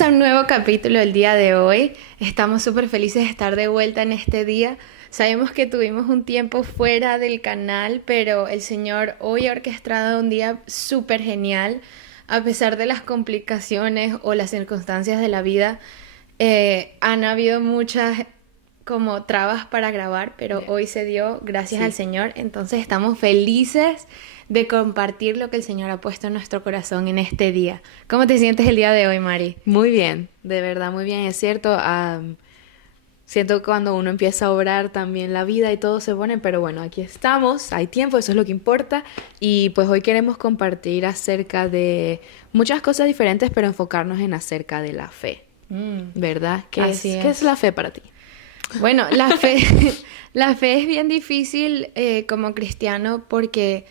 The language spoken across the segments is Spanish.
Bienvenidos a un nuevo capítulo el día de hoy. Estamos súper felices de estar de vuelta en este día. Sabemos que tuvimos un tiempo fuera del canal, pero el Señor hoy ha orquestado un día súper genial. A pesar de las complicaciones o las circunstancias de la vida, han habido muchas como trabas para grabar, pero hoy se dio gracias al Señor. Entonces estamos felices de compartir lo que el Señor ha puesto en nuestro corazón en este día. ¿Cómo te sientes el día de hoy, Mari? Muy bien, de verdad, muy bien, es cierto. Siento que cuando uno empieza a obrar también la vida y todo se pone, pero bueno, aquí estamos, hay tiempo, eso es lo que importa. Y pues hoy queremos compartir acerca de muchas cosas diferentes, pero enfocarnos en acerca de la fe, ¿verdad? Así ¿Qué es es. la fe para ti? Bueno, la fe, la fe es bien difícil como cristiano porque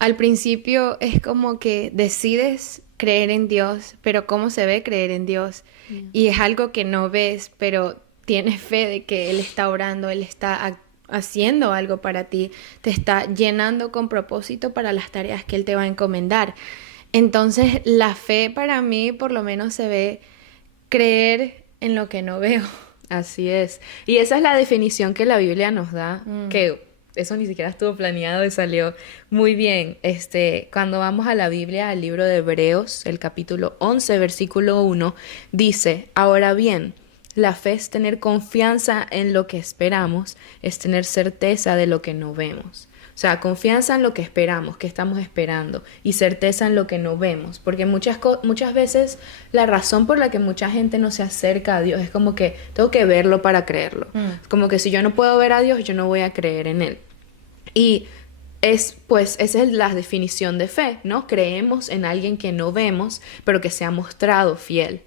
al principio es como que decides creer en Dios, pero ¿cómo se ve creer en Dios? Y es algo que no ves, pero tienes fe de que Él está orando, Él está haciendo algo para ti, te está llenando con propósito para las tareas que Él te va a encomendar. Entonces, la fe para mí por lo menos se ve creer en lo que no veo. Así es. Y esa es la definición que la Biblia nos da, que eso ni siquiera estuvo planeado y salió muy bien. Cuando vamos a la Biblia, al libro de Hebreos, el capítulo 11 versículo 1 dice, ahora bien, la fe es tener confianza en lo que esperamos, es tener certeza de lo que no vemos. O sea, confianza en lo que esperamos, que estamos esperando, y certeza en lo que no vemos. Porque muchas veces la razón por la que mucha gente no se acerca a Dios es como que tengo que verlo para creerlo. Es como que si yo no puedo ver a Dios, yo no voy a creer en Él. Y pues, esa es la definición de fe, ¿no? Creemos en alguien que no vemos, pero que se ha mostrado fiel.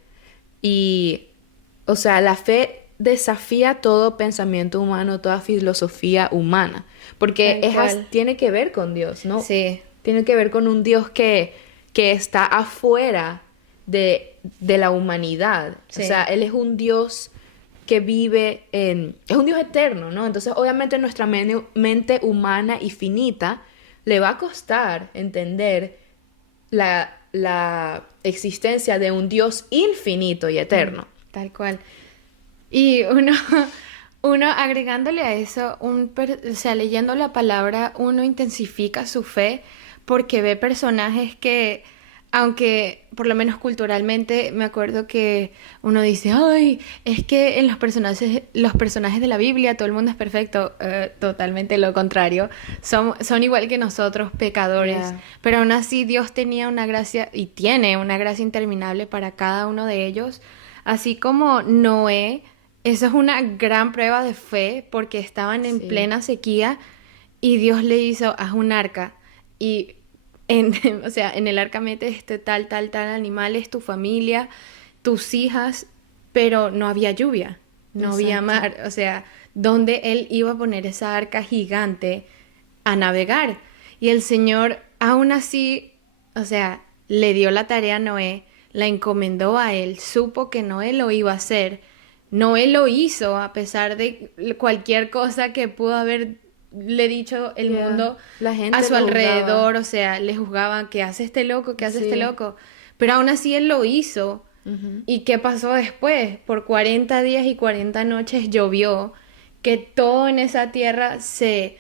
Y, o sea, la fe desafía todo pensamiento humano, toda filosofía humana, porque Tal cual. tiene que ver con Dios, ¿no? Sí, Tiene que ver con un Dios que está afuera de la humanidad. O sí. sea, Él es un Dios que es un Dios eterno, ¿no? Entonces, obviamente, nuestra mente humana y finita le va a costar entender la existencia de un Dios infinito y eterno. Tal cual. Y uno, uno agregándole a eso, o sea, leyendo la palabra, uno intensifica su fe porque ve personajes que, aunque por lo menos culturalmente, me acuerdo que uno dice, ay, es que en los personajes de la Biblia todo el mundo es perfecto. Totalmente lo contrario. Son igual que nosotros, pecadores. Ya. Pero aún así Dios tenía una gracia y tiene una gracia interminable para cada uno de ellos. Así como Noé, eso es una gran prueba de fe porque estaban en Sí. plena sequía y Dios le hizo, haz un arca y en, o sea, en el arca metes tal animales, tu familia, tus hijas, pero no había lluvia, no había Exacto. mar, o sea, ¿dónde él iba a poner esa arca gigante a navegar? Y el Señor aún así, o sea, le dio la tarea a Noé, la encomendó a él, supo que Noé lo iba a hacer. Noé lo hizo a pesar de cualquier cosa que pudo haberle dicho el Ya. mundo La a gente su lo juzgaba. alrededor, o sea, le juzgaban que hace este loco, que hace este Sí. loco. Pero aún así él lo hizo. Ujú. ¿Y qué pasó después? Por 40 días y 40 noches llovió, que todo en esa tierra se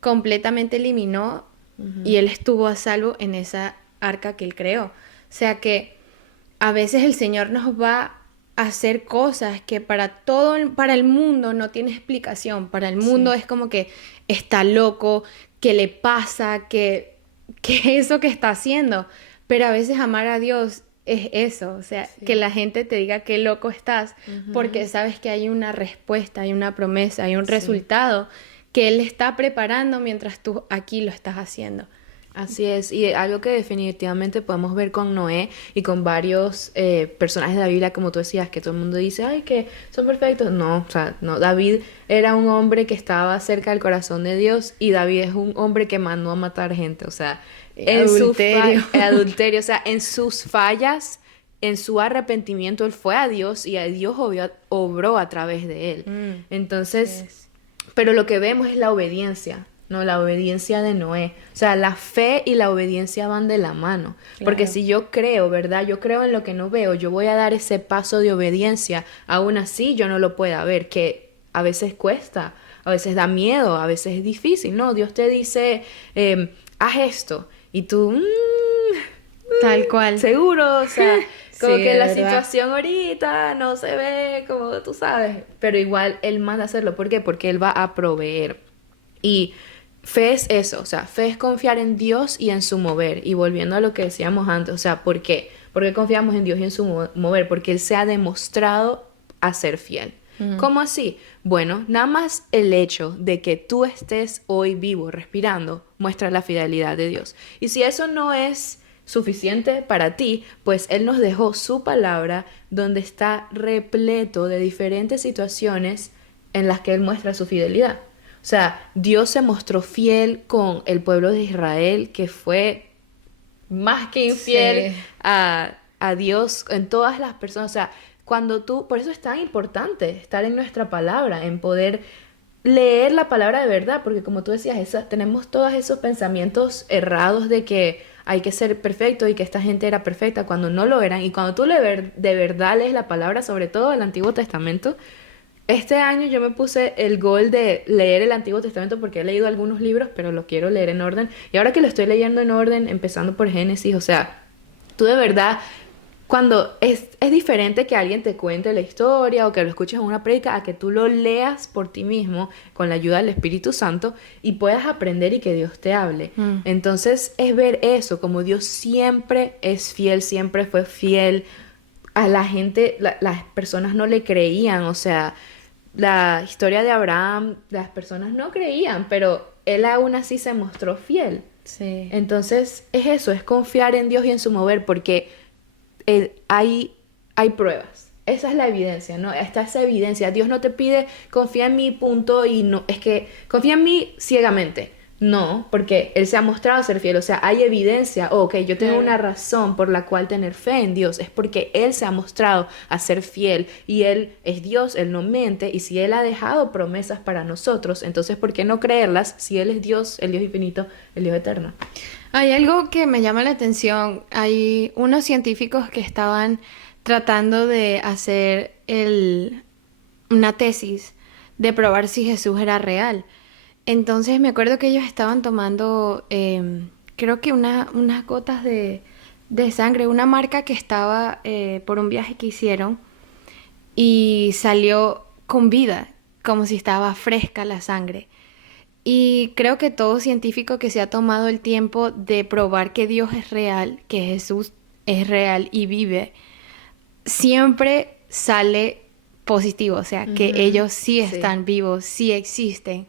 completamente eliminó y él estuvo a salvo en esa arca que él creó. O sea que a veces el Señor nos va a hacer cosas que para el mundo no tiene explicación. Para el mundo Sí. es como que está loco, que le pasa, que eso que está haciendo. Pero a veces amar a Dios es eso, o sea, que Sí. la gente te diga qué loco estás, porque Ujú. sabes que hay una respuesta, hay una promesa, hay un Sí. resultado que Él está preparando mientras tú aquí lo estás haciendo. Así es, y algo que definitivamente podemos ver con Noé y con varios personajes de la Biblia, como tú decías, que todo el mundo dice, ay, que son perfectos. No, o sea, no, David era un hombre que estaba cerca del corazón de Dios y David es un hombre que mandó a matar gente, o sea, Adulterio. adulterio, o sea, en sus fallas, en su arrepentimiento, él fue a Dios y a Dios obró a través de él. Mm, así Entonces, es. pero lo que vemos es la obediencia, no, la obediencia de Noé. O sea, la fe y la obediencia van de la mano. Porque Claro. si yo creo, ¿verdad? Yo creo en lo que no veo, yo voy a dar ese paso de obediencia, aún así yo no lo pueda ver, que a veces cuesta, a veces da miedo, a veces es difícil, ¿no? Dios te dice, haz esto, y tú, Tal cual. seguro, o sea, Sí, como que de la verdad. situación ahorita no se ve como tú sabes, pero igual Él manda a hacerlo. ¿Por qué? Porque Él va a proveer. Y fe es eso, o sea, fe es confiar en Dios y en su mover. Y volviendo a lo que decíamos antes, o sea, ¿por qué? ¿Por qué confiamos en Dios y en su mover? Porque Él se ha demostrado a ser fiel. Ujú. ¿Cómo así? Bueno, nada más el hecho de que tú estés hoy vivo, respirando, muestra la fidelidad de Dios. Y si eso no es suficiente para ti, pues Él nos dejó su palabra donde está repleto de diferentes situaciones en las que Él muestra su fidelidad. O sea, Dios se mostró fiel con el pueblo de Israel, que fue más que infiel Sí. a Dios en todas las personas. O sea, cuando tú, por eso es tan importante estar en nuestra palabra, en poder leer la palabra de verdad, porque como tú decías, tenemos todos esos pensamientos errados de que hay que ser perfecto y que esta gente era perfecta cuando no lo eran. Y cuando tú de verdad lees la palabra, sobre todo el Antiguo Testamento, este año yo me puse el goal de leer el Antiguo Testamento porque he leído algunos libros, pero lo quiero leer en orden. Y ahora que lo estoy leyendo en orden, empezando por Génesis, o sea, tú de verdad, cuando es diferente que alguien te cuente la historia o que lo escuches en una prédica, a que tú lo leas por ti mismo con la ayuda del Espíritu Santo y puedas aprender y que Dios te hable. Mm. Entonces es ver eso, como Dios siempre es fiel, siempre fue fiel a la gente, las personas no le creían, o sea, la historia de Abraham, las personas no creían, pero él aún así se mostró fiel. Sí. Entonces es eso, es confiar en Dios y en su mover, porque hay pruebas. Esa es la evidencia, ¿no? Está esa evidencia. Dios no te pide confía en mí, punto, y no, es que confía en mí ciegamente. No, porque Él se ha mostrado ser fiel. O sea, hay evidencia. Oh, ok, yo tengo Claro. una razón por la cual tener fe en Dios. Es porque Él se ha mostrado a ser fiel. Y Él es Dios, Él no miente. Y si Él ha dejado promesas para nosotros, entonces ¿por qué no creerlas si Él es Dios, el Dios infinito, el Dios eterno? Hay algo que me llama la atención. Hay unos científicos que estaban tratando de hacer una tesis de probar si Jesús era real. Entonces me acuerdo que ellos estaban tomando, creo que unas gotas de sangre, una marca que estaba por un viaje que hicieron y salió con vida, como si estaba fresca la sangre. Y creo que todo científico que se ha tomado el tiempo de probar que Dios es real, que Jesús es real y vive, siempre sale positivo, o sea, que Ujú. ellos sí Sí. están vivos, sí existen.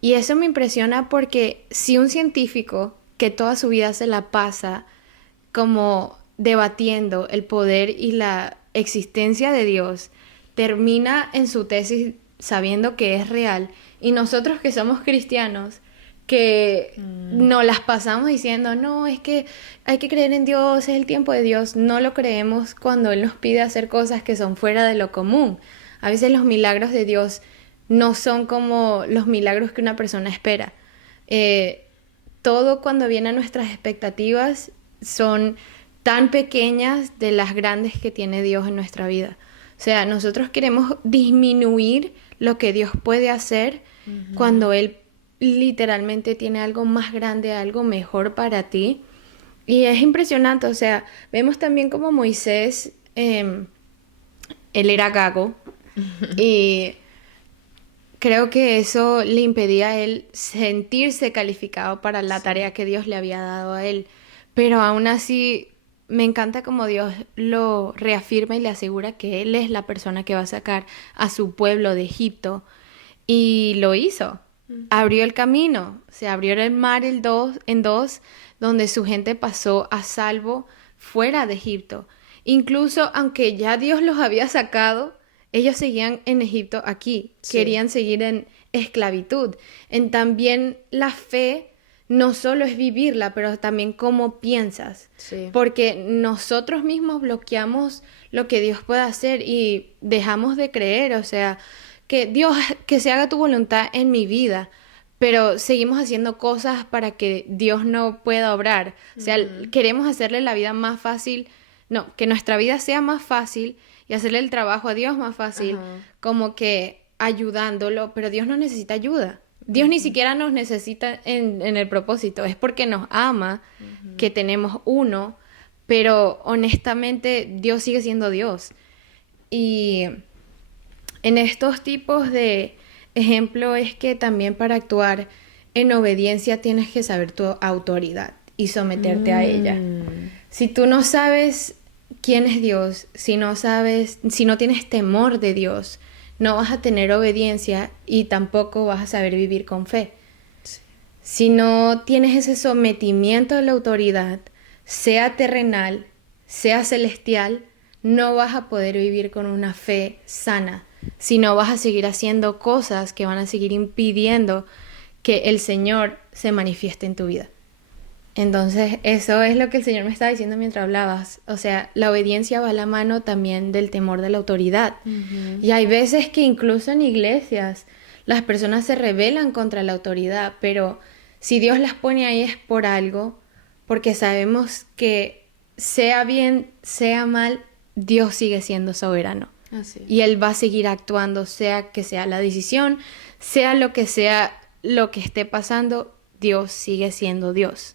Y eso me impresiona porque si un científico que toda su vida se la pasa como debatiendo el poder y la existencia de Dios, termina en su tesis sabiendo que es real, y nosotros que somos cristianos, que Mm, nos las pasamos diciendo, no, es que hay que creer en Dios, es el tiempo de Dios, no lo creemos cuando Él nos pide hacer cosas que son fuera de lo común. A veces los milagros de Dios no son como los milagros que una persona espera. Eh, Todo cuando viene a nuestras expectativas son tan pequeñas de las grandes que tiene Dios en nuestra vida. O sea, nosotros queremos disminuir lo que Dios puede hacer ujú. cuando Él literalmente tiene algo más grande, algo mejor para ti. Y es impresionante, o sea, vemos también como Moisés, él era gago y creo que eso le impedía a él sentirse calificado para la Sí. tarea que Dios le había dado a él. Pero aún así, me encanta como Dios lo reafirma y le asegura que Él es la persona que va a sacar a su pueblo de Egipto. Y lo hizo. Ujú. Abrió el camino. Se abrió el mar en dos, donde su gente pasó a salvo fuera de Egipto. Incluso aunque ya Dios los había sacado, ellos seguían en Egipto aquí, Sí, querían seguir en esclavitud. En también la fe no solo es vivirla, pero también cómo piensas, sí. porque nosotros mismos bloqueamos lo que Dios puede hacer y dejamos de creer, o sea, que Dios, que se haga tu voluntad en mi vida, pero seguimos haciendo cosas para que Dios no pueda obrar. O sea, queremos hacerle la vida más fácil, no, que nuestra vida sea más fácil y hacerle el trabajo a Dios más fácil, Ajá. como que ayudándolo, pero Dios no necesita ayuda. Dios ni siquiera nos necesita en el propósito, es porque nos ama, que tenemos uno, pero honestamente Dios sigue siendo Dios. Y en estos tipos de ejemplo es que también para actuar en obediencia tienes que saber tu autoridad y someterte a ella. Si tú no sabes quién es Dios, si no sabes, si no tienes temor de Dios, no vas a tener obediencia y tampoco vas a saber vivir con fe. Si no tienes ese sometimiento a la autoridad, sea terrenal, sea celestial, no vas a poder vivir con una fe sana, sino vas a seguir haciendo cosas que van a seguir impidiendo que el Señor se manifieste en tu vida. Entonces, eso es lo que el Señor me estaba diciendo mientras hablabas. O sea, la obediencia va a la mano también del temor de la autoridad. Y hay veces que incluso en iglesias las personas se rebelan contra la autoridad, pero si Dios las pone ahí es por algo, porque sabemos que sea bien, sea mal, Dios sigue siendo soberano. Así. Y Él va a seguir actuando, sea que sea la decisión, sea lo que esté pasando, Dios sigue siendo Dios.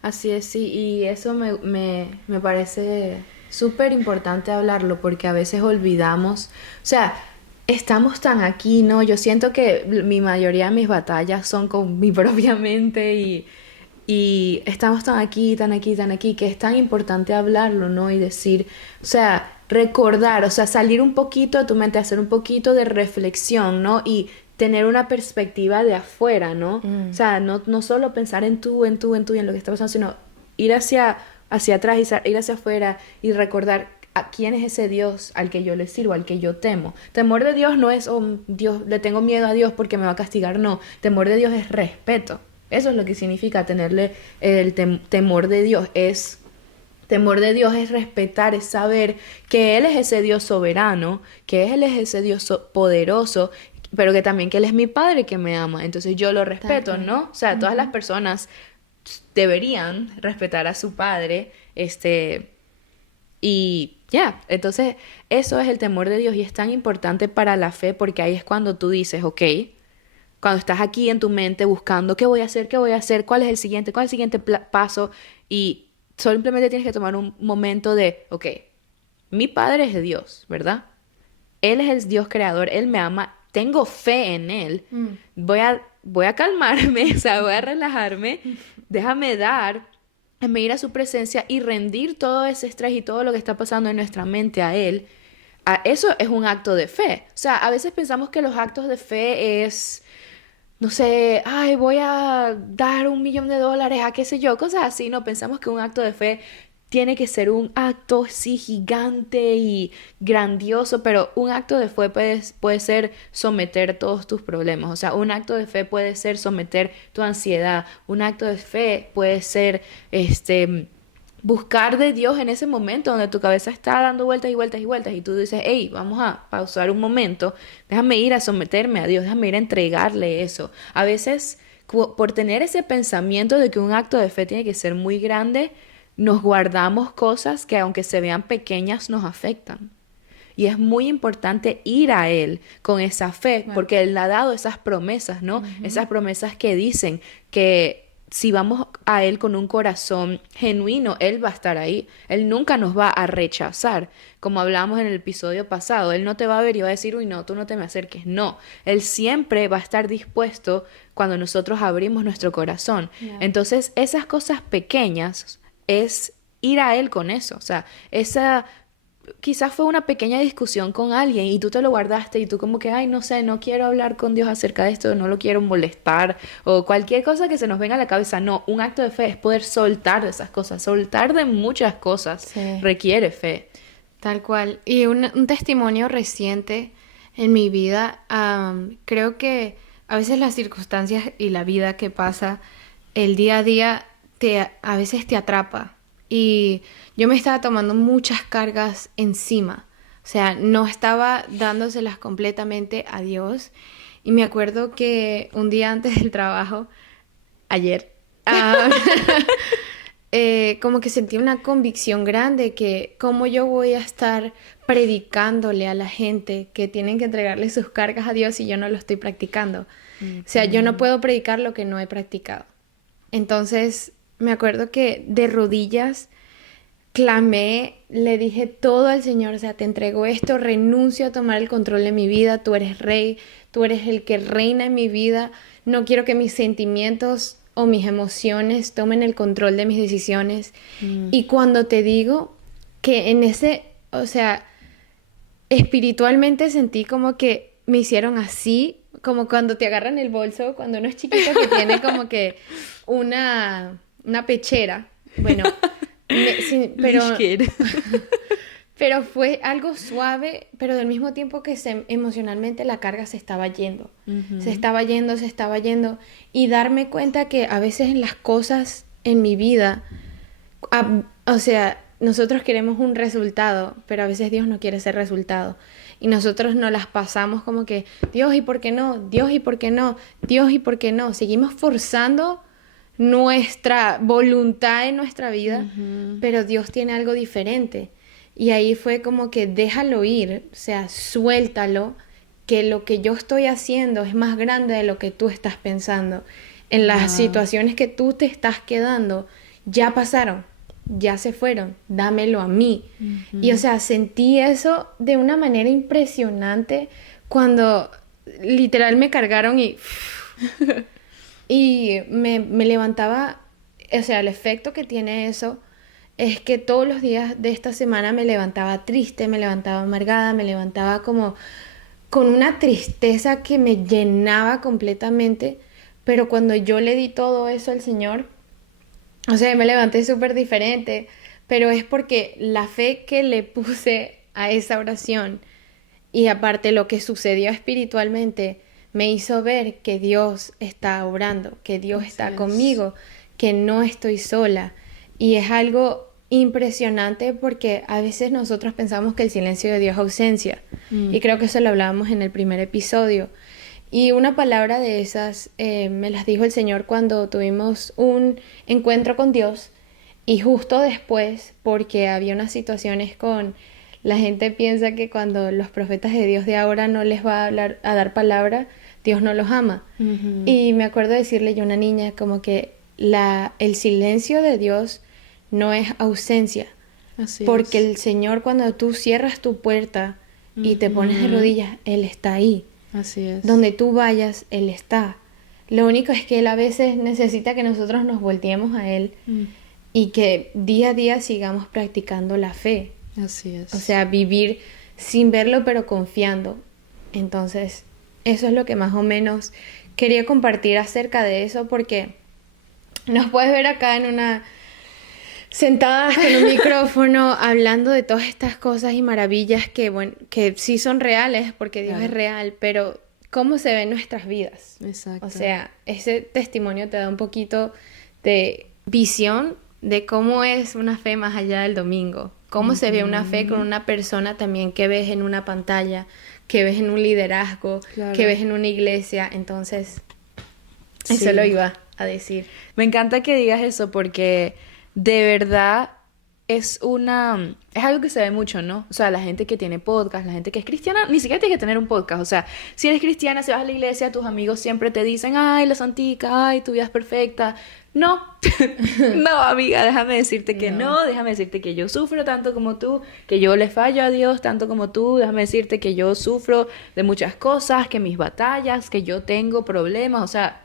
Así es, sí, y eso me parece súper importante hablarlo porque a veces olvidamos, o sea, estamos tan aquí, ¿no? Yo siento que mi mayoría de mis batallas son con mi propia mente y estamos tan aquí, tan aquí, tan aquí, que es tan importante hablarlo, ¿no? Y decir, o sea, recordar, o sea, salir un poquito de tu mente, hacer un poquito de reflexión, ¿no? Y tener una perspectiva de afuera, ¿no? O sea, no solo pensar en tú y en lo que está pasando, sino ir hacia atrás, ir hacia afuera y recordar a quién es ese Dios al que yo le sirvo, al que yo temo. Temor de Dios no es, oh, Dios, le tengo miedo a Dios porque me va a castigar, no. Temor de Dios es respeto. Eso es lo que significa tenerle el temor de Dios. Temor de Dios es respetar, es saber que Él es ese Dios soberano, que Él es ese Dios poderoso, pero que también que Él es mi Padre que me ama. Entonces yo lo respeto, ¿no? O sea, todas las personas deberían respetar a su Padre, y ya, entonces eso es el temor de Dios y es tan importante para la fe porque ahí es cuando tú dices, ok, cuando estás aquí en tu mente buscando qué voy a hacer, cuál es el siguiente, paso y simplemente tienes que tomar un momento de, ok, mi Padre es Dios, ¿verdad? Él es el Dios creador, Él me ama, tengo fe en Él, voy a calmarme, o sea, voy a relajarme, déjame ir a su presencia y rendir todo ese estrés y todo lo que está pasando en nuestra mente a Él. Eso es un acto de fe. O sea, a veces pensamos que los actos de fe es, no sé, ay, voy a dar $1,000,000 a qué sé yo, cosas así. No, pensamos que un acto de fe tiene que ser un acto sí gigante y grandioso, pero un acto de fe puede ser someter todos tus problemas. O sea, un acto de fe puede ser someter tu ansiedad. Un acto de fe puede ser buscar de Dios en ese momento donde tu cabeza está dando vueltas y vueltas y vueltas y tú dices, hey, vamos a pausar un momento, déjame ir a someterme a Dios, déjame ir a entregarle eso. A veces, por tener ese pensamiento de que un acto de fe tiene que ser muy grande, nos guardamos cosas que aunque se vean pequeñas nos afectan. Y es muy importante ir a Él con esa fe, porque Él ha dado esas promesas, ¿no? Esas promesas que dicen que si vamos a Él con un corazón genuino, Él va a estar ahí. Él nunca nos va a rechazar. Como hablábamos en el episodio pasado, Él no te va a ver y va a decir, uy, no, tú no te me acerques. No, Él siempre va a estar dispuesto cuando nosotros abrimos nuestro corazón. Entonces, esas cosas pequeñas es ir a Él con eso. O sea, quizás fue una pequeña discusión con alguien y tú te lo guardaste y tú como que, ay, no sé, no quiero hablar con Dios acerca de esto, no lo quiero molestar o cualquier cosa que se nos venga a la cabeza. No, un acto de fe es poder soltar de esas cosas, soltar de muchas cosas, requiere fe. Tal cual. Y un testimonio reciente en mi vida, creo que a veces las circunstancias y la vida que pasa, el día a día, a veces te atrapa. Y yo me estaba tomando muchas cargas encima. O sea, no estaba dándoselas completamente a Dios. Y me acuerdo que un día antes del trabajo, ayer, ah, como que sentí una convicción grande que cómo yo voy a estar predicándole a la gente que tienen que entregarle sus cargas a Dios si yo no lo estoy practicando. O sea, yo no puedo predicar lo que no he practicado. Entonces, me acuerdo que de rodillas clamé, le dije todo al Señor, o sea, te entrego esto, renuncio a tomar el control de mi vida, tú eres rey, tú eres el que reina en mi vida, no quiero que mis sentimientos o mis emociones tomen el control de mis decisiones. Y cuando te digo que en ese, o sea, espiritualmente sentí como que me hicieron así, como cuando te agarran el bolso, cuando uno es chiquito que tiene como que una pechera. Bueno, pero, pero fue algo suave, pero del mismo tiempo que emocionalmente la carga se estaba yendo. Se estaba yendo, se estaba yendo. Y darme cuenta que a veces en las cosas en mi vida, o sea, nosotros queremos un resultado, pero a veces Dios no quiere ese resultado. Y nosotros nos las pasamos como que, Dios, ¿y por qué no? Dios, ¿y por qué no? Dios, ¿y por qué no? Seguimos forzando nuestra voluntad en nuestra vida, pero Dios tiene algo diferente. Y ahí fue como que déjalo ir, o sea, suéltalo, que lo que yo estoy haciendo es más grande de lo que tú estás pensando. En las situaciones que tú te estás quedando, ya pasaron, ya se fueron, dámelo a mí. Y o sea, sentí eso de una manera impresionante cuando literal me cargaron y me levantaba, o sea, el efecto que tiene eso es que todos los días de esta semana me levantaba triste, me levantaba amargada, me levantaba como con una tristeza que me llenaba completamente, pero cuando yo le di todo eso al Señor, o sea, me levanté súper diferente, pero es porque la fe que le puse a esa oración y aparte lo que sucedió espiritualmente me hizo ver que Dios está obrando, que Dios está conmigo, que no estoy sola. Y es algo impresionante porque a veces nosotros pensamos que el silencio de Dios es ausencia. Y creo que eso lo hablábamos en el primer episodio. Y una palabra de esas me las dijo el Señor cuando tuvimos un encuentro con Dios. Y justo después, porque había unas situaciones con... La gente piensa que cuando los profetas de Dios de ahora no les va a dar palabra, Dios no los ama. Y me acuerdo decirle yo a una niña como que el silencio de Dios no es ausencia. Así porque es. el Señor cuando tú cierras tu puerta y te pones de rodillas, Él está ahí. Así es. Donde tú vayas, Él está. Lo único es que Él a veces necesita que nosotros nos volteemos a Él y que día a día sigamos practicando la fe. Así es. O sea, vivir sin verlo pero confiando. Entonces, eso es lo que más o menos quería compartir acerca de eso porque nos puedes ver acá sentadas con un micrófono hablando de todas estas cosas y maravillas que, bueno, que sí son reales porque Dios es real, pero ¿cómo se ven nuestras vidas? Exacto. O sea, ese testimonio te da un poquito de visión de cómo es una fe más allá del domingo. Cómo se ve una fe con una persona también que ves en una pantalla, que ves en un liderazgo, que ves en una iglesia. Entonces, eso lo iba a decir. Me encanta que digas eso porque de verdad es algo que se ve mucho, ¿no? O sea, la gente que tiene podcast, la gente que es cristiana, ni siquiera tiene que tener un podcast. O sea, si eres cristiana, si vas a la iglesia, tus amigos siempre te dicen, ay, la santica, ay, tu vida es perfecta. No, no, amiga, déjame decirte que no, déjame decirte que yo sufro tanto como tú, que yo le fallo a Dios tanto como tú, déjame decirte que yo sufro de muchas cosas, que mis batallas, que yo tengo problemas, o sea,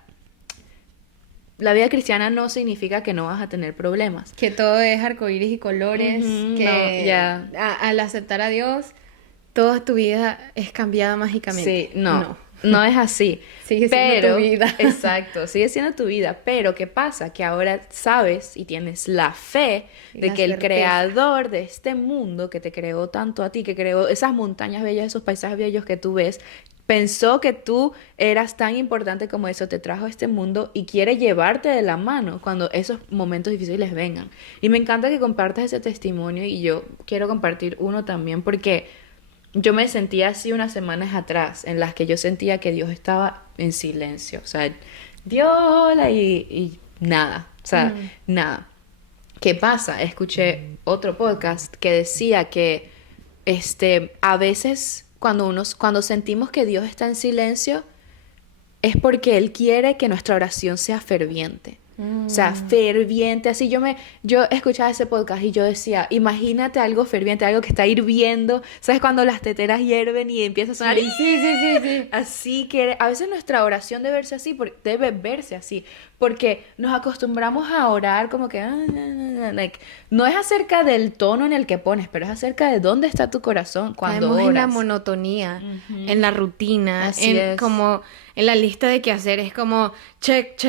la vida cristiana no significa que no vas a tener problemas. Que todo es arcoíris y colores, que al aceptar a Dios, toda tu vida es cambiada mágicamente. Sí, no es así. Sigue siendo tu vida. Exacto, sigue siendo tu vida. Pero ¿qué pasa? Que ahora sabes y tienes la fe de que el creador de este mundo que te creó tanto a ti, que creó esas montañas bellas, esos paisajes bellos que tú ves, pensó que tú eras tan importante como eso, te trajo a este mundo y quiere llevarte de la mano cuando esos momentos difíciles vengan. Y me encanta que compartas ese testimonio y yo quiero compartir uno también porque yo me sentía así unas semanas atrás, en las que yo sentía que Dios estaba en silencio. O sea, Dios, hola, y nada. O sea, nada. ¿Qué pasa? Escuché otro podcast que decía que a veces cuando sentimos que Dios está en silencio, es porque Él quiere que nuestra oración sea ferviente. O sea, ferviente. Así yo escuchaba ese podcast y yo decía, imagínate algo ferviente, algo que está hirviendo. ¿Sabes? Cuando las teteras hierven y empieza a sonar. Sí. Así que a veces nuestra oración debe verse así. Porque nos acostumbramos a orar como que, like, no es acerca del tono en el que pones, pero es acerca de dónde está tu corazón cuando Caemos oras. en la monotonía, en la rutina, Así es. como en la lista de quehaceres, como check.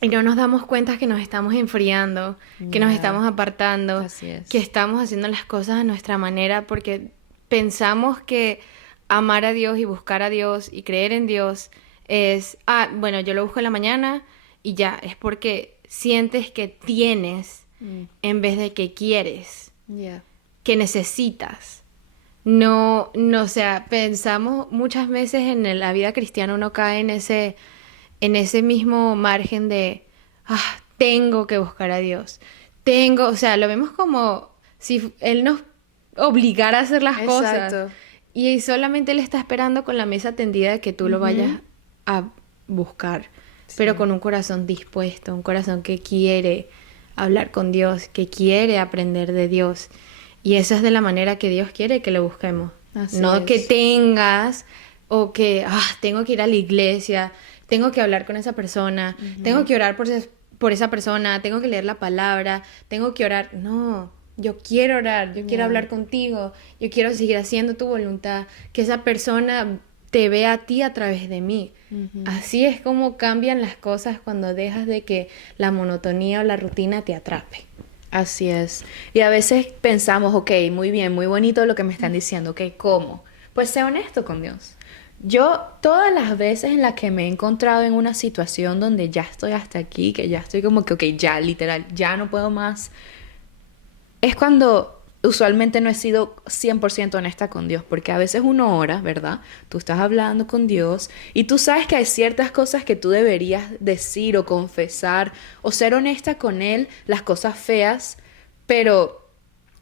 Y no nos damos cuenta que nos estamos enfriando, que nos Ya. estamos apartando, Así es. que estamos haciendo las cosas a nuestra manera porque pensamos que amar a Dios y buscar a Dios y creer en Dios es, bueno, yo lo busco en la mañana y ya, es porque sientes que tienes en vez de que quieres, Yeah. que necesitas. No, o sea, pensamos muchas veces en la vida cristiana, uno cae en ese mismo margen de, tengo que buscar a Dios. O sea, lo vemos como si Él nos obligara a hacer las cosas. Exacto. Y solamente Él está esperando con la mesa tendida que tú lo vayas a buscar. Pero con un corazón dispuesto, un corazón que quiere hablar con Dios, que quiere aprender de Dios. Y eso es de la manera que Dios quiere que lo busquemos. Así No es. que tengas o que tengo que ir a la iglesia, tengo que hablar con esa persona, tengo que orar por esa persona, tengo que leer la palabra, tengo que orar. No, yo quiero orar, yo quiero hablar contigo, yo quiero seguir haciendo tu voluntad, que esa persona te vea a ti a través de mí. Así es como cambian las cosas cuando dejas de que la monotonía o la rutina te atrape. Así es. Y a veces pensamos, ok, muy bien, muy bonito lo que me están diciendo, ok, ¿cómo? Pues sé honesto con Dios. Yo todas las veces en las que me he encontrado en una situación donde ya estoy hasta aquí, que ya estoy como que, ok, ya literal, ya no puedo más, es cuando usualmente no he sido 100% honesta con Dios, porque a veces uno ora, ¿verdad? Tú estás hablando con Dios y tú sabes que hay ciertas cosas que tú deberías decir o confesar o ser honesta con Él, las cosas feas, pero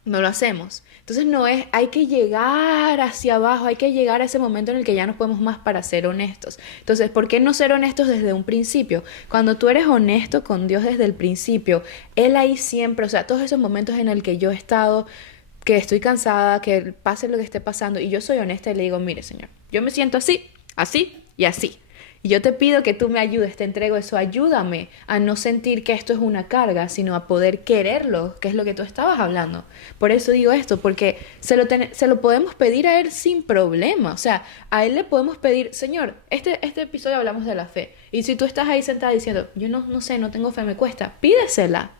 no lo hacemos. Entonces hay que llegar hacia abajo, hay que llegar a ese momento en el que ya no podemos más para ser honestos. Entonces, ¿por qué no ser honestos desde un principio? Cuando tú eres honesto con Dios desde el principio, Él ahí siempre, o sea, todos esos momentos en el que yo he estado, que estoy cansada, que pase lo que esté pasando, y yo soy honesta y le digo, mire, Señor, yo me siento así, así y así. Y yo te pido que tú me ayudes, te entrego eso, ayúdame a no sentir que esto es una carga, sino a poder quererlo, que es lo que tú estabas hablando. Por eso digo esto, porque se lo podemos pedir a Él sin problema. O sea, a Él le podemos pedir, Señor, este episodio hablamos de la fe. Y si tú estás ahí sentada diciendo, yo no sé, no tengo fe, me cuesta, pídesela.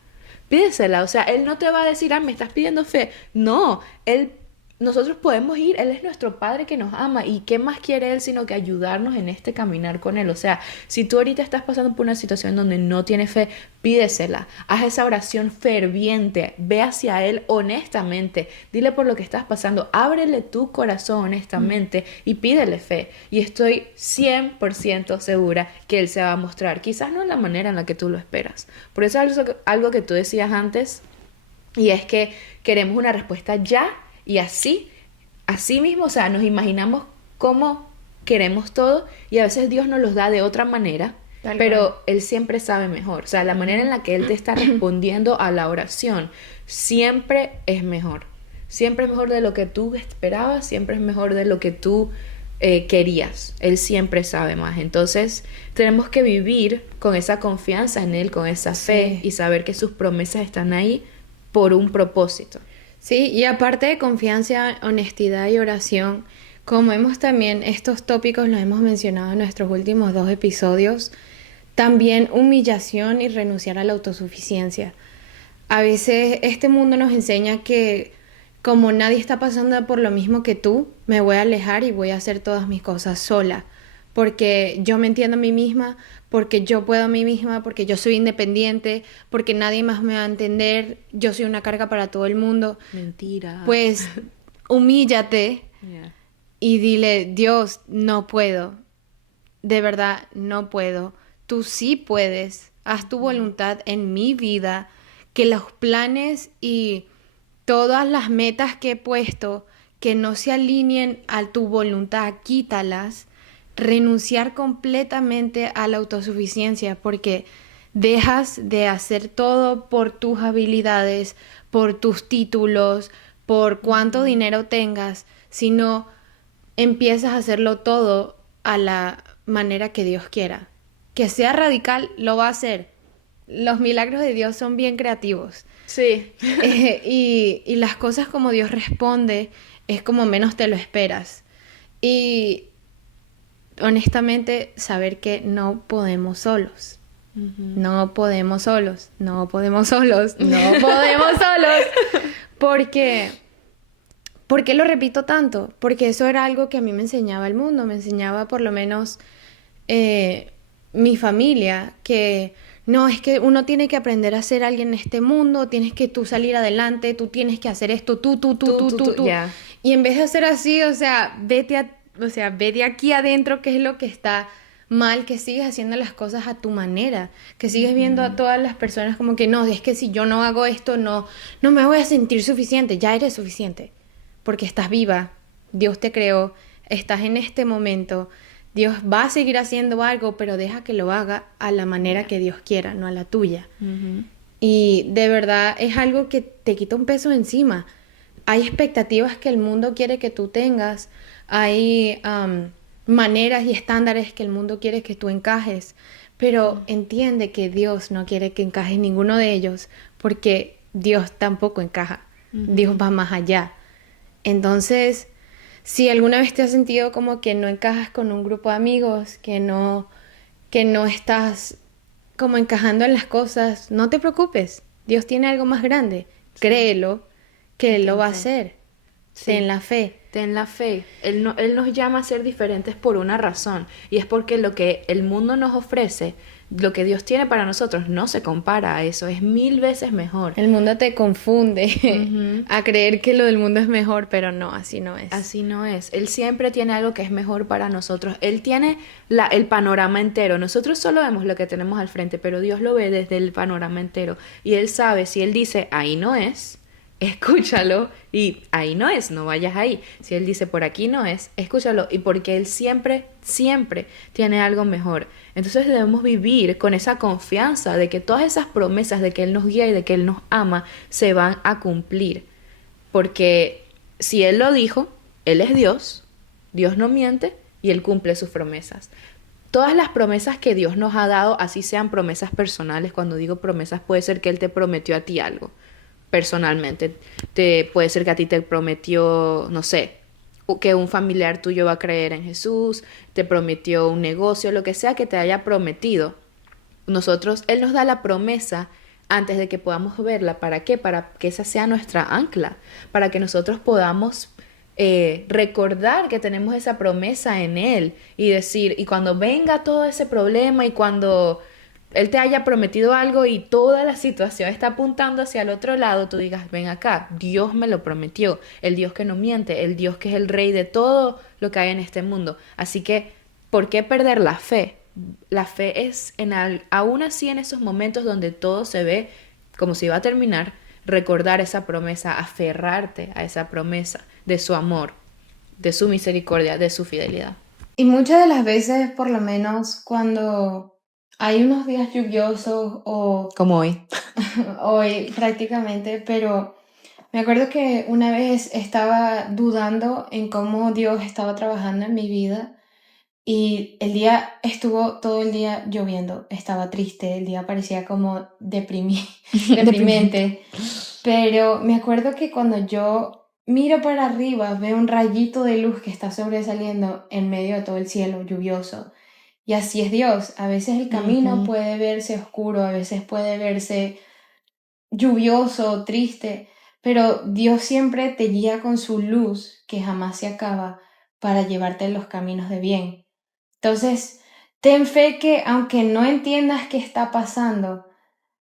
Pídesela. O sea, Él no te va a decir, me estás pidiendo fe. No, nosotros podemos ir, Él es nuestro Padre que nos ama y ¿qué más quiere Él sino que ayudarnos en este caminar con Él? O sea, si tú ahorita estás pasando por una situación donde no tienes fe, pídesela, haz esa oración ferviente, ve hacia Él honestamente, dile por lo que estás pasando, ábrele tu corazón honestamente y pídele fe. Y estoy 100% segura que Él se va a mostrar, quizás no en la manera en la que tú lo esperas. Por eso es algo que tú decías antes, y es que queremos una respuesta ya. Y así mismo, o sea, nos imaginamos cómo queremos todo y a veces Dios nos los da de otra manera, pero Él siempre sabe mejor. O sea, la manera en la que Él te está respondiendo a la oración siempre es mejor. Siempre es mejor de lo que tú esperabas, siempre es mejor de lo que tú querías. Él siempre sabe más. Entonces, tenemos que vivir con esa confianza en Él, con esa fe y saber que sus promesas están ahí por un propósito. Sí, y aparte de confianza, honestidad y oración, como hemos también, estos tópicos los hemos mencionado en nuestros últimos 2 episodios, también humillación y renunciar a la autosuficiencia. A veces este mundo nos enseña que como nadie está pasando por lo mismo que tú, me voy a alejar y voy a hacer todas mis cosas sola, porque yo me entiendo a mí misma, porque yo puedo a mí misma, porque yo soy independiente, porque nadie más me va a entender, yo soy una carga para todo el mundo. Mentira. Pues humíllate Yeah. y dile, Dios, no puedo, de verdad no puedo. Tú sí puedes, haz tu voluntad en mi vida, que los planes y todas las metas que he puesto que no se alineen a tu voluntad, quítalas. Renunciar completamente a la autosuficiencia porque dejas de hacer todo por tus habilidades, por tus títulos, por cuánto dinero tengas, sino empiezas a hacerlo todo a la manera que Dios quiera. Que sea radical, lo va a hacer. Los milagros de Dios son bien creativos. Sí. Y las cosas como Dios responde es como menos te lo esperas. Y honestamente, saber que no podemos solos. No podemos solos, no podemos solos, no podemos solos. Porque, ¿por qué lo repito tanto? Porque eso era algo que a mí me enseñaba el mundo, me enseñaba por lo menos eh, mi familia, que no, es que uno tiene que aprender a ser alguien en este mundo, tienes que tú salir adelante, tú tienes que hacer esto, tú. Ya. Y en vez de hacer así, o sea, o sea, ve de aquí adentro qué es lo que está mal, que sigues haciendo las cosas a tu manera, que sigues viendo a todas las personas como que no, es que si yo no hago esto, no me voy a sentir suficiente, ya eres suficiente, porque estás viva, Dios te creó, estás en este momento. Dios va a seguir haciendo algo, pero deja que lo haga a la manera que Dios quiera, no a la tuya. Ujú. Y de verdad es algo que te quita un peso encima. Hay expectativas que el mundo quiere que tú tengas, hay maneras y estándares que el mundo quiere que tú encajes, pero entiende que Dios no quiere que encajes ninguno de ellos, porque Dios tampoco encaja. Dios va más allá. Entonces, si alguna vez te has sentido como que no encajas con un grupo de amigos, que no estás como encajando en las cosas, no te preocupes. Dios tiene algo más grande. Sí. Créelo, que Él lo Ten va a fe. hacer. Sí. Ten la fe. Ten la fe. Él nos llama a ser diferentes por una razón. Y es porque lo que el mundo nos ofrece, lo que Dios tiene para nosotros, no se compara a eso. Es 1000 veces mejor. El mundo te confunde Ujú. a creer que lo del mundo es mejor, pero no, así no es. Así no es. Él siempre tiene algo que es mejor para nosotros. Él tiene el panorama entero. Nosotros solo vemos lo que tenemos al frente, pero Dios lo ve desde el panorama entero. Y Él sabe, si Él dice, ahí no es, escúchalo y ahí no es, no vayas ahí. Si Él dice, por aquí no es, escúchalo y porque Él siempre, siempre tiene algo mejor. Entonces debemos vivir con esa confianza de que todas esas promesas de que Él nos guía y de que Él nos ama se van a cumplir. Porque si Él lo dijo, Él es Dios, Dios no miente y Él cumple sus promesas. Todas las promesas que Dios nos ha dado, así sean promesas personales, cuando digo promesas puede ser que Él te prometió a ti algo personalmente. Puede ser que a ti te prometió, no sé, que un familiar tuyo va a creer en Jesús, te prometió un negocio, lo que sea que te haya prometido. Nosotros, Él nos da la promesa antes de que podamos verla. ¿Para qué? Para que esa sea nuestra ancla, para que nosotros podamos recordar que tenemos esa promesa en Él y decir, y cuando venga todo ese problema y cuando Él te haya prometido algo y toda la situación está apuntando hacia el otro lado, tú digas, ven acá, Dios me lo prometió, el Dios que no miente, el Dios que es el rey de todo lo que hay en este mundo. Así que, ¿por qué perder la fe? La fe es aún así en esos momentos donde todo se ve como si iba a terminar, recordar esa promesa, aferrarte a esa promesa de su amor, de su misericordia, de su fidelidad. Y muchas de las veces, por lo menos cuando hay unos días lluviosos o Como hoy. hoy prácticamente, pero me acuerdo que una vez estaba dudando en cómo Dios estaba trabajando en mi vida y el día estuvo todo el día lloviendo, estaba triste, el día parecía como Deprimente. deprimente, pero me acuerdo que cuando yo miro para arriba veo un rayito de luz que está sobresaliendo en medio de todo el cielo lluvioso. Y así es Dios, a veces el camino Ujú. puede verse oscuro, a veces puede verse lluvioso, triste, pero Dios siempre te guía con su luz que jamás se acaba para llevarte en los caminos de bien. Entonces, ten fe que aunque no entiendas qué está pasando,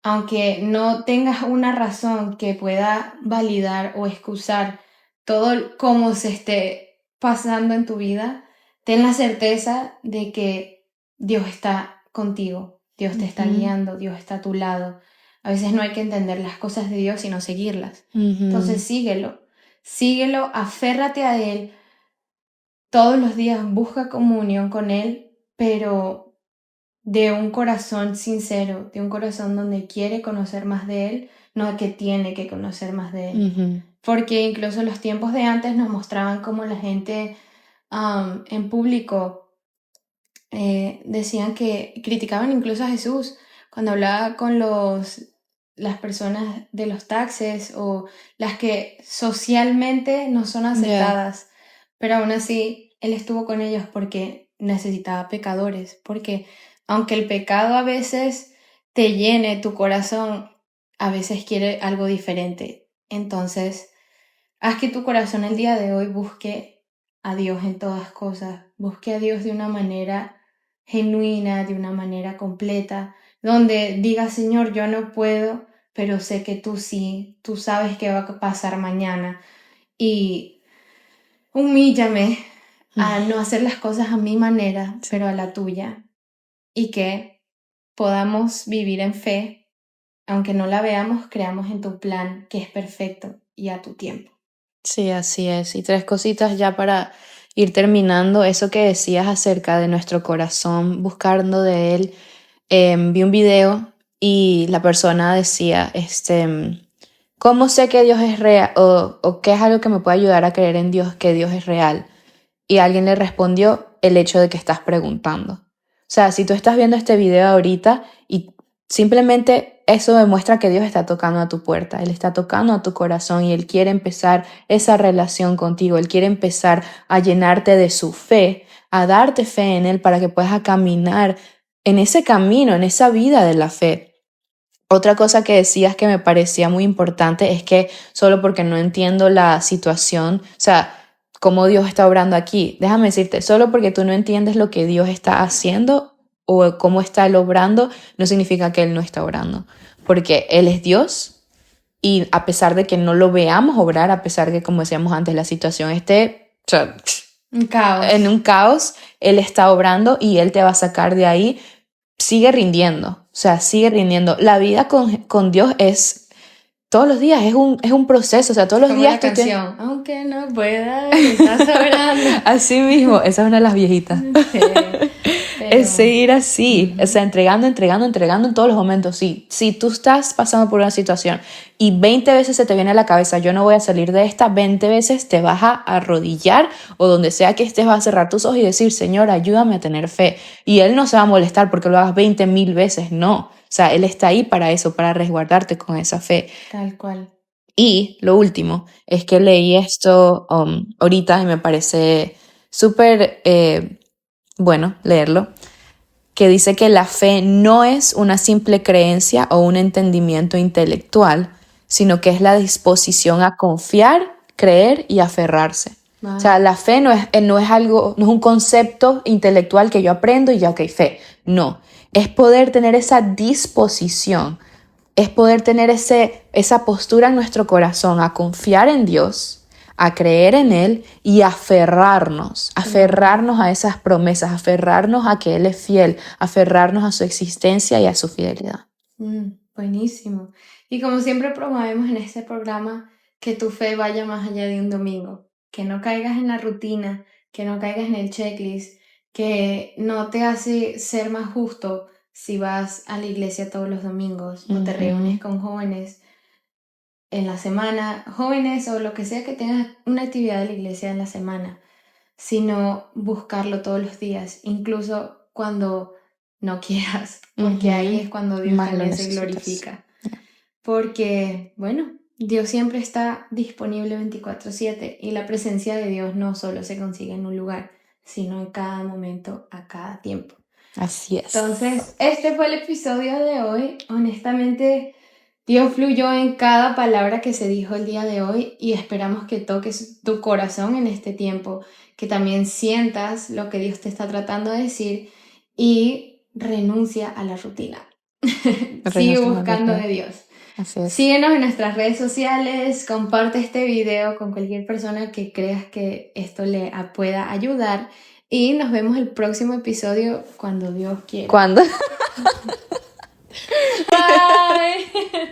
aunque no tengas una razón que pueda validar o excusar todo como se esté pasando en tu vida, ten la certeza de que Dios está contigo, Dios te está Ujú, guiando, Dios está a tu lado. A veces no hay que entender las cosas de Dios, sino seguirlas. ujú. Entonces síguelo, aférrate a Él todos los días, busca comunión con Él, pero de un corazón sincero, de un corazón donde quiere conocer más de Él, no que tiene que conocer más de Él. Ujú. Porque incluso los tiempos de antes nos mostraban cómo la gente en público decían que criticaban incluso a Jesús cuando hablaba con las personas de los taxes o las que socialmente no son Ya. aceptadas, pero aún así Él estuvo con ellos porque necesitaba pecadores, porque aunque el pecado a veces te llene tu corazón, a veces quiere algo diferente. Entonces, haz que tu corazón el día de hoy busque a Dios en todas cosas, busque a Dios de una manera genuina, de una manera completa, donde diga, Señor, yo no puedo, pero sé que tú sí, tú sabes qué va a pasar mañana y humíllame a no hacer las cosas a mi manera, pero a la tuya y que podamos vivir en fe, aunque no la veamos, creamos en tu plan que es perfecto y a tu tiempo. Sí, así es. Y tres cositas ya para ir terminando. Eso que decías acerca de nuestro corazón buscando de él. Vi un video y la persona decía, ¿cómo sé que Dios es real? O qué es algo que me puede ayudar a creer en Dios, que Dios es real. Y alguien le respondió el hecho de que estás preguntando. O sea, si tú estás viendo este video ahorita y simplemente eso demuestra que Dios está tocando a tu puerta, Él está tocando a tu corazón y Él quiere empezar esa relación contigo, Él quiere empezar a llenarte de su fe, a darte fe en Él para que puedas caminar en ese camino, en esa vida de la fe. Otra cosa que decías que me parecía muy importante es que solo porque no entiendo la situación, o sea, cómo Dios está obrando aquí, déjame decirte, solo porque tú no entiendes lo que Dios está haciendo o cómo está Él obrando, no significa que Él no está obrando, porque Él es Dios y a pesar de que no lo veamos obrar, a pesar de que, como decíamos antes, la situación esté, o sea, Un caos. en un caos, Él está obrando y Él te va a sacar de ahí. Sigue rindiendo, o sea, sigue rindiendo. La vida con Dios es todos los días, es un proceso, o sea, todos los Como días la tú tienes... canción, aunque no pueda, me está sobrando. Así mismo, esa es una de las viejitas. Sí, Es pero seguir así, o sea, ujú, entregando, entregando, entregando en todos los momentos. Sí, si tú estás pasando por una situación y 20 veces se te viene a la cabeza, yo no voy a salir de esta, 20 veces te vas a arrodillar o donde sea que estés vas a cerrar tus ojos y decir, Señor, ayúdame a tener fe. Y Él no se va a molestar porque lo hagas 20.000 veces, no. O sea, Él está ahí para eso, para resguardarte con esa fe. tal cual. Y lo último es que leí esto ahorita y me parece súper bueno leerlo, que dice que la fe no es una simple creencia o un entendimiento intelectual, sino que es la disposición a confiar, creer y aferrarse. O sea, Wow. la fe no es algo, no es un concepto intelectual que yo aprendo y ya, ok, fe. No, es poder tener esa disposición, es poder tener esa postura en nuestro corazón, a confiar en Dios, a creer en Él y Wow. aferrarnos a esas promesas, aferrarnos a que Él es fiel, aferrarnos a su existencia y a su fidelidad. Buenísimo. Y como siempre promovemos en este programa, que tu fe vaya más allá de un domingo, que no caigas en la rutina, que no caigas en el checklist, que no te hace ser más justo si vas a la iglesia todos los domingos o te Ujú. reúnes con jóvenes en la semana, jóvenes o lo que sea que tengas una actividad de la iglesia en la semana, sino buscarlo todos los días, incluso cuando no quieras, porque ahí Ujú. es cuando Dios Más lo también se necesitas. glorifica. Porque, bueno, Dios siempre está disponible 24/7 y la presencia de Dios no solo se consigue en un lugar, sino en cada momento, a cada tiempo. Así Entonces, es. este fue el episodio de hoy. Honestamente, Dios fluyó en cada palabra que se dijo el día de hoy y esperamos que toques tu corazón en este tiempo, que también sientas lo que Dios te está tratando de decir y renuncia a la rutina. Sigue Renuncia a la buscando rutina. de Dios. Así es. Síguenos en nuestras redes sociales, comparte este video con cualquier persona que creas que esto le pueda ayudar y nos vemos el próximo episodio cuando Dios quiera. ¿Cuándo? Bye.